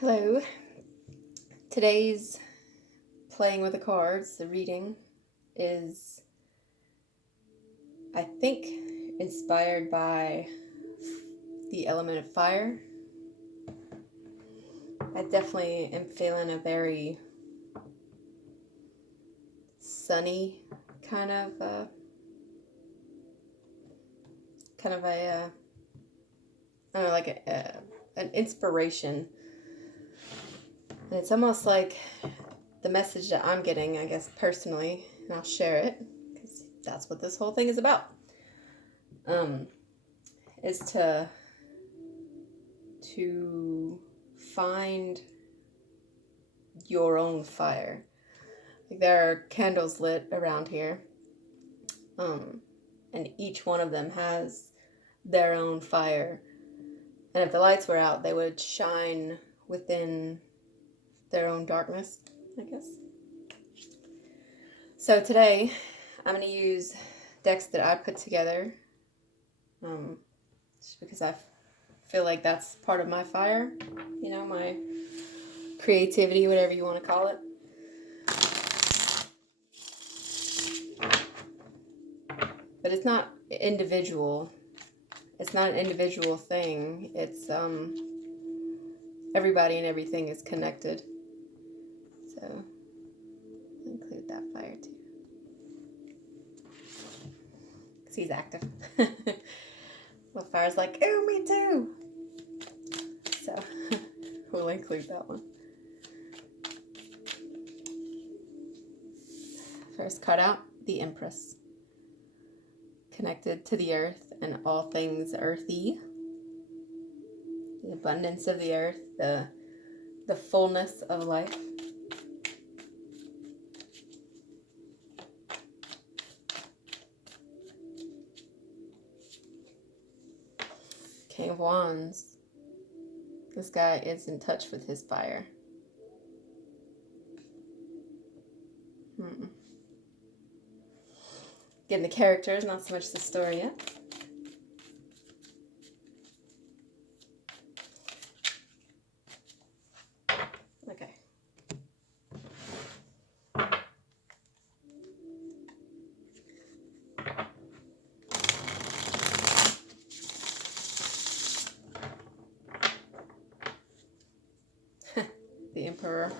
Hello. Today's playing with the cards, the reading, is, I think, inspired by the element of fire. I definitely am feeling a very sunny kind of I don't know, like an inspiration. And it's almost like the message that I'm getting, I guess, personally, and I'll share it, because that's what this whole thing is about, is to find your own fire. Like, there are candles lit around here, and each one of them has their own fire. And if the lights were out, they would shine within their own darkness, I guess. So today, I'm going to use decks that I put together, just because I feel like that's part of my fire, my creativity, whatever you want to call it. But it's not individual. It's not an individual thing. It's everybody and everything is connected. So I'll include that fire too, because he's active. Well, fire's like, oh, me too. So we'll include that one. First card out, the Empress. Connected to the earth and all things earthy. The abundance of the earth, the fullness of life. King of Wands. This guy is in touch with his fire. Getting the characters, not so much the story yet. Okay. The Emperor.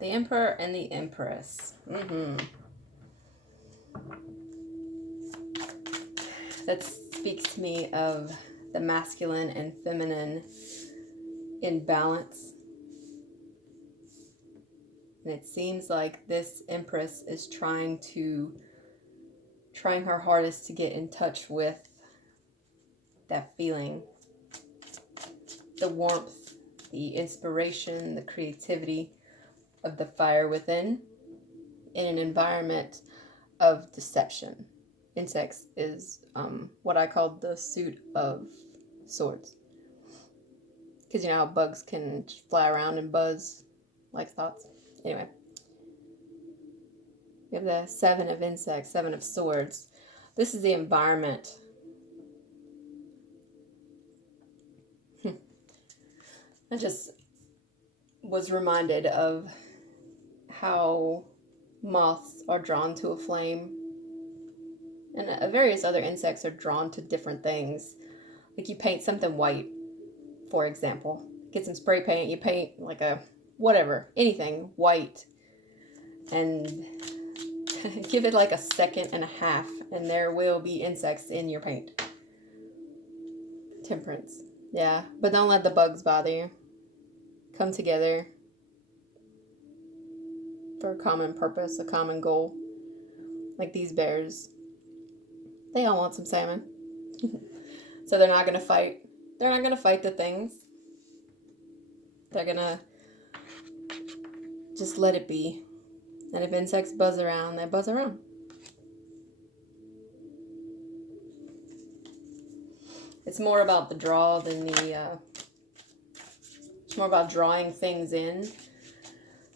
The Emperor and the Empress. That speaks to me of the masculine and feminine in balance. And it seems like this Empress is trying her hardest to get in touch with that feeling. The warmth, the inspiration, the creativity of the fire within in an environment of deception. Insects is what I call the suit of swords. Because you know how bugs can fly around and buzz like thoughts? Anyway. You have the Seven of Insects, Seven of Swords. This is the environment. I just was reminded of how moths are drawn to a flame, and various other insects are drawn to different things. Like, you paint something white, for example. Get some spray paint, you paint like a whatever, anything white, and give it like a second and a half, and there will be insects in your paint. Temperance. Yeah, but don't let the bugs bother you. Come together for a common purpose, a common goal. Like these bears. They all want some salmon. So they're not going to fight. They're not going to fight the things. They're going to just let it be. And if insects buzz around, they buzz around. It's more about the draw than the... it's more about drawing things in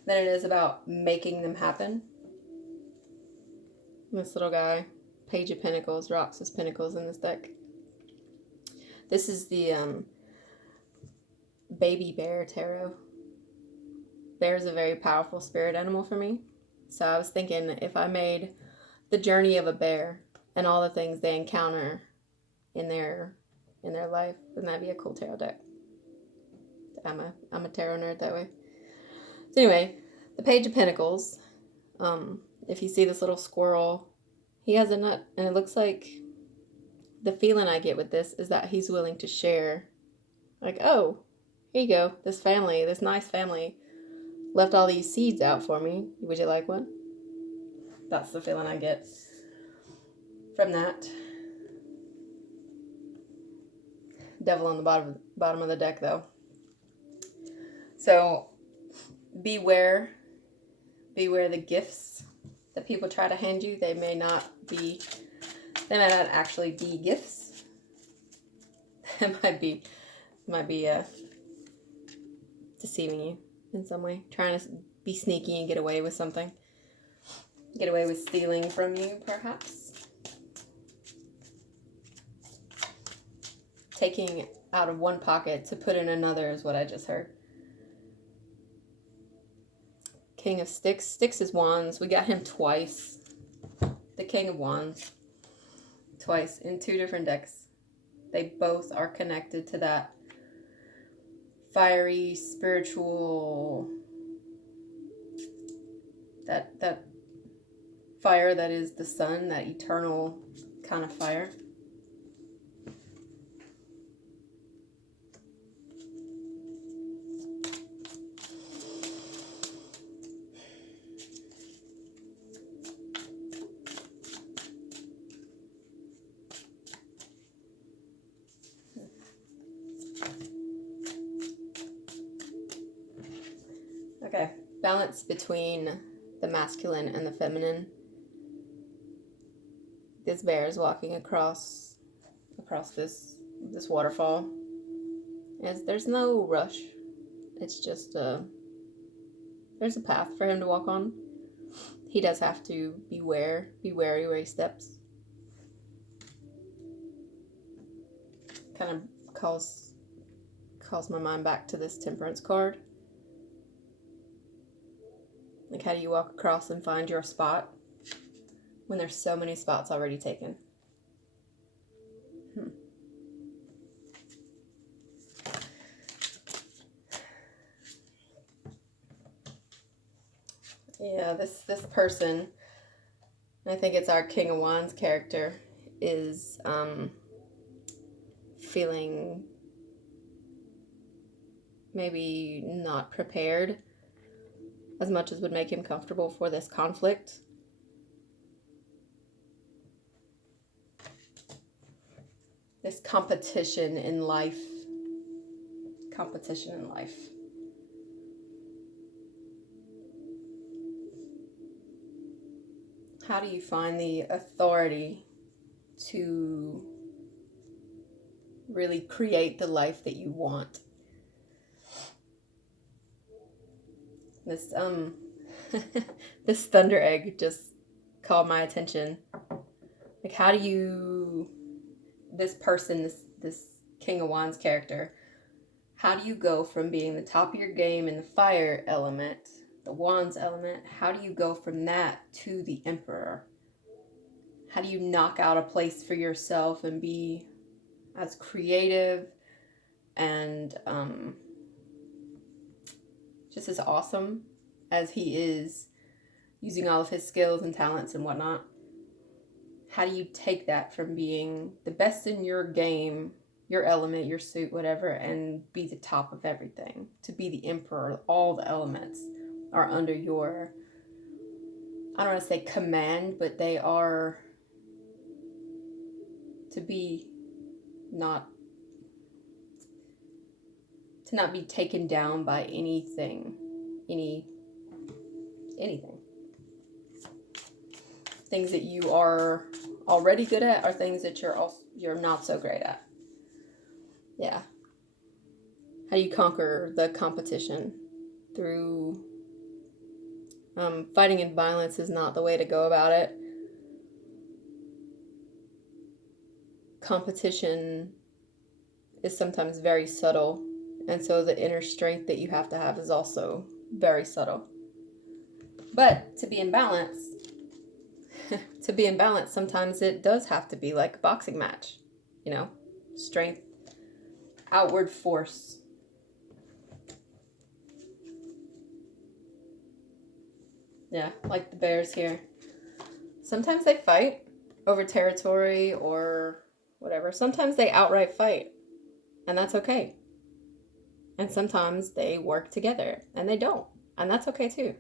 than it is about making them happen. This little guy, Page of Pentacles, rocks his pinnacles in this deck. This is the baby bear tarot. Bear is a very powerful spirit animal for me. So I was thinking if I made the journey of a bear and all the things they encounter in their life, wouldn't that be a cool tarot deck? I'm a tarot nerd that way. So anyway, the Page of Pentacles. If you see this little squirrel, he has a nut, and it looks like the feeling I get with this is that he's willing to share. Like, oh, here you go. This family, this nice family, left all these seeds out for me. Would you like one? That's the feeling I get from that. Devil on the bottom of the deck, though. So, beware the gifts that people try to hand you. They may not actually be gifts. It might be deceiving you in some way, trying to be sneaky and get away with something. Get away with stealing from you, perhaps. Taking out of one pocket to put in another is what I just heard. King of Sticks. Sticks is wands. We got him twice. The King of Wands. Twice in 2 different decks. They both are connected to that fiery, spiritual, that fire that is the sun, that eternal kind of fire. Okay, balance between the masculine and the feminine. This bear is walking across this waterfall. There's no rush. It's just there's a path for him to walk on. He does have to be wary where he steps. Kind of calls my mind back to this Temperance card. Like, how do you walk across and find your spot when there's so many spots already taken? Yeah, this person, I think it's our King of Wands character, is feeling maybe not prepared as much as would make him comfortable for this conflict. This competition in life. How do you find the authority to really create the life that you want? This this thunder egg just caught my attention. Like, how do you, this person, this King of Wands character, how do you go from being the top of your game in the fire element, the Wands element, how do you go from that to the Emperor? How do you knock out a place for yourself and be as creative and just as awesome as he is, using all of his skills and talents and whatnot? How do you take that from being the best in your game, your element, your suit, whatever, and be the top of everything? To be the Emperor, all the elements are under your, I don't want to say command, but they are to be not be taken down by anything. Things that you are already good at are things that you're not so great at. Yeah. How do you conquer the competition? Through fighting and violence is not the way to go about it. Competition is sometimes very subtle. And so the inner strength that you have to have is also very subtle. But to be in balance, sometimes it does have to be like a boxing match. You know, strength, outward force. Yeah, like the bears here. Sometimes they fight over territory or whatever. Sometimes they outright fight, and that's okay. And sometimes they work together, and they don't, and that's okay too.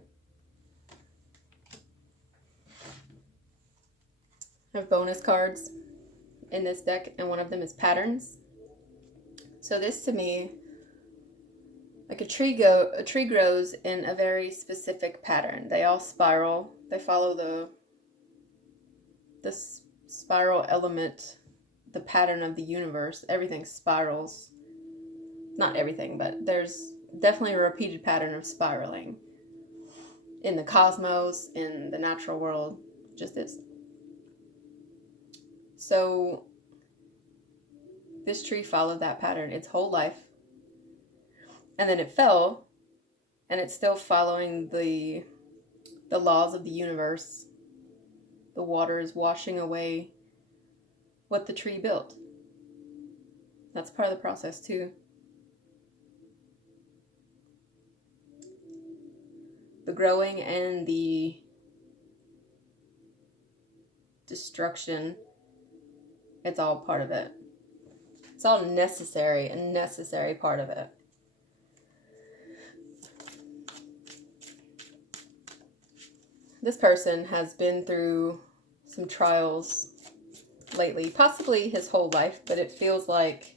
I have bonus cards in this deck, and one of them is patterns. So this to me, like a tree grows in a very specific pattern. They all spiral. They follow the spiral element, the pattern of the universe. Everything spirals. Not everything, but there's definitely a repeated pattern of spiraling in the cosmos, in the natural world, just is. So this tree followed that pattern its whole life, and then it fell, and it's still following the laws of the universe. The water is washing away what the tree built. That's part of the process too. The growing and the destruction, it's all part of it. It's all necessary, a necessary part of it. This person has been through some trials lately, possibly his whole life, but it feels like,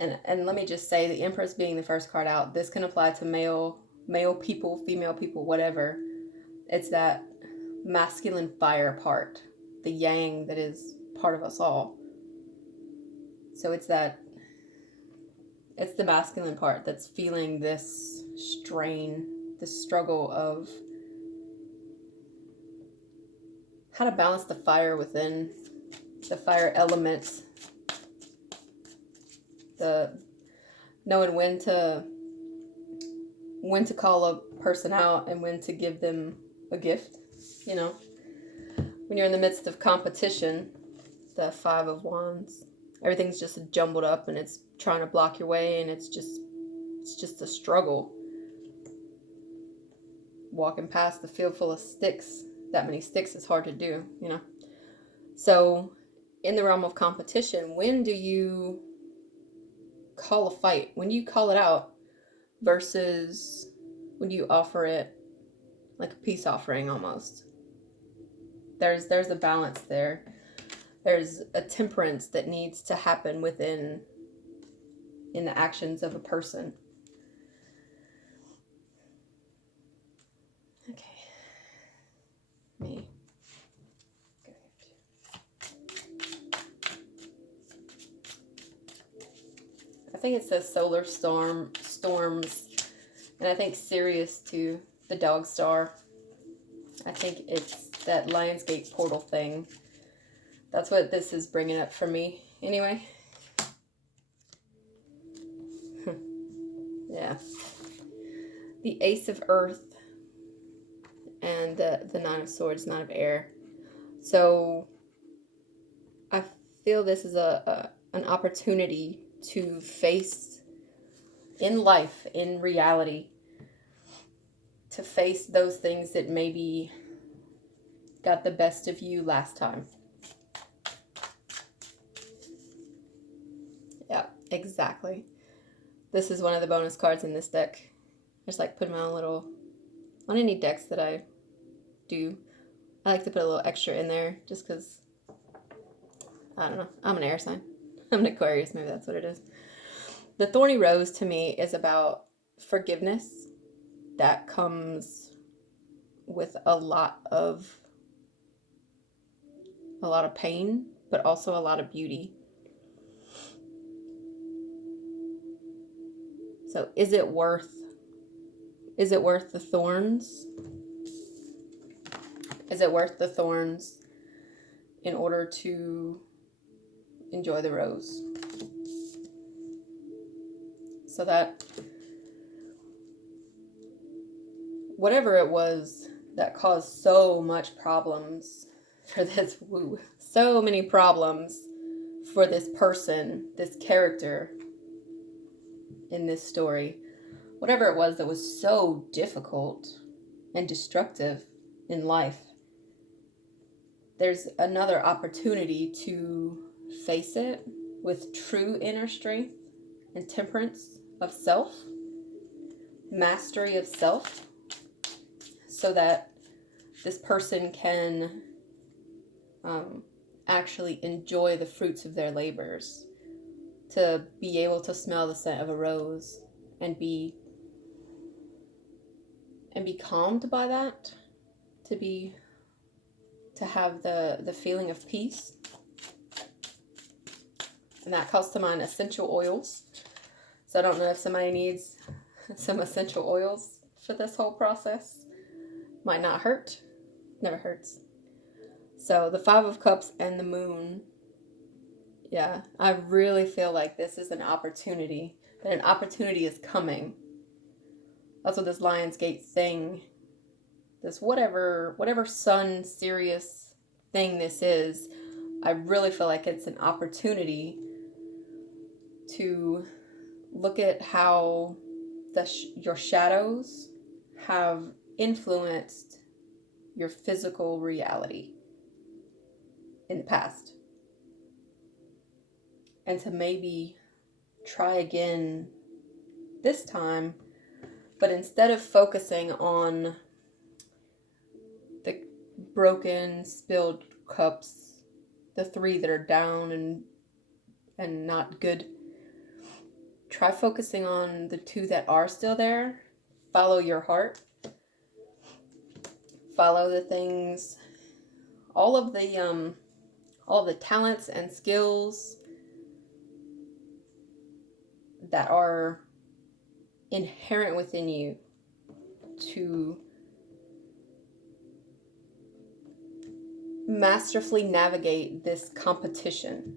and let me just say, the Empress being the first card out, this can apply to male people, female people, whatever. It's that masculine fire part, the yang that is part of us all. So it's the masculine part that's feeling this strain, this struggle of how to balance the fire within, the fire elements, the knowing when to call a person out and when to give them a gift. You know, when you're in the midst of competition, the 5 of Wands, everything's just jumbled up and it's trying to block your way, and it's just a struggle. Walking past the field full of sticks, that many sticks is hard to do, you know. So in the realm of competition, when do you call a fight? When you call it out versus when you offer it like a peace offering almost. There's a balance there. There's a temperance that needs to happen in the actions of a person. Okay. Me. I think it says solar storms, and I think Sirius too, the dog star. I think it's that Lionsgate portal thing. That's what this is bringing up for me. Anyway. Yeah. The Ace of Earth and the Nine of Swords, Nine of Air. So I feel this is an opportunity to face in life, in reality, to face those things that maybe got the best of you last time. Yeah, exactly. This is one of the bonus cards in this deck. I just like put my own little, on any decks that I do, I like to put a little extra in there just because, I don't know, I'm an air sign. I'm an Aquarius, maybe that's what it is. The Thorny Rose to me is about forgiveness that comes with a lot of pain, but also a lot of beauty. So is it worth the thorns? Is it worth the thorns in order to enjoy the rose? so that whatever it was that caused so much problems for this so many problems for this person, this character in this story, whatever it was that was so difficult and destructive in life, there's another opportunity to face it with true inner strength and temperance of self, mastery of self, so that this person can actually enjoy the fruits of their labors, to be able to smell the scent of a rose and be calmed by that, to have the feeling of peace. And that calls to mind essential oils. So I don't know if somebody needs some essential oils for this whole process. Might not hurt. Never hurts. So the Five of Cups and the Moon. Yeah, I really feel like this is an opportunity. That an opportunity is coming. That's what this Lionsgate thing, this whatever Sun Sirius thing this is, I really feel like it's an opportunity to look at how your shadows have influenced your physical reality in the past. And to maybe try again this time, but instead of focusing on the broken, spilled cups, the 3 that are down and not good, try focusing on the 2 that are still there. Follow your heart. Follow the things, all of the talents and skills that are inherent within you to masterfully navigate this competition,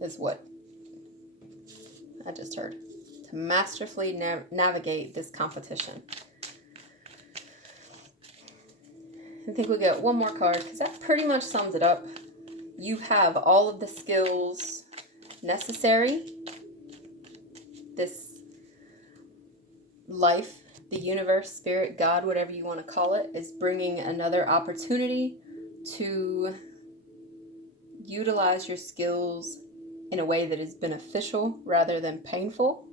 is what I just heard. To masterfully navigate this competition. I think we get one more card, because that pretty much sums it up. You have all of the skills necessary. This life, the universe, spirit, God, whatever you want to call it, is bringing another opportunity to utilize your skills in a way that is beneficial rather than painful.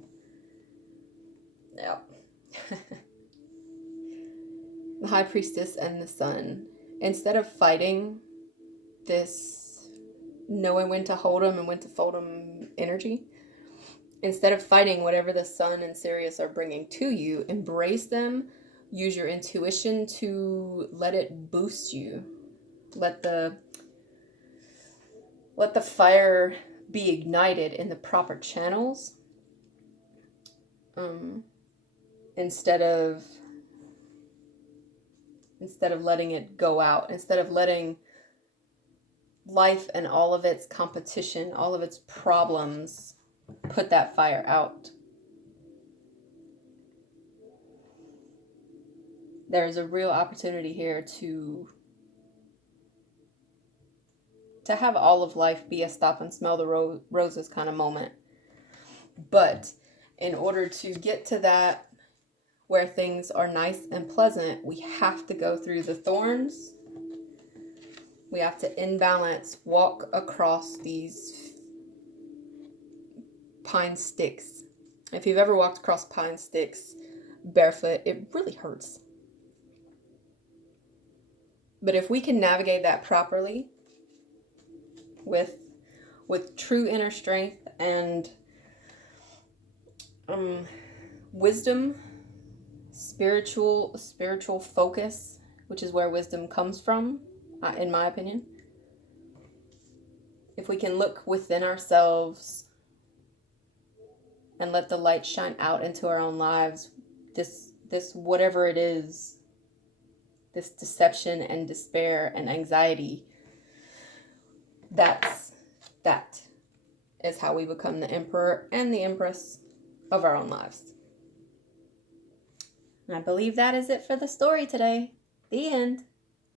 Yeah. The High Priestess and the Sun. Instead of fighting this knowing when to hold them and when to fold them energy, instead of fighting whatever the Sun and Sirius are bringing to you, embrace them. Use your intuition to let it boost you. Let the fire be ignited in the proper channels. Instead of letting it go out, instead of letting life and all of its competition, all of its problems, put that fire out. There's a real opportunity here to have all of life be a stop and smell the roses kind of moment. But in order to get to that where things are nice and pleasant, we have to go through the thorns. We have to, in balance, walk across these pine sticks. If you've ever walked across pine sticks barefoot, it really hurts. But if we can navigate that properly with true inner strength and wisdom, spiritual focus, which is where wisdom comes from, in my opinion. If we can look within ourselves and let the light shine out into our own lives, this whatever it is, this deception and despair and anxiety, that is how we become the Emperor and the Empress of our own lives. And I believe that is it for the story today. The end.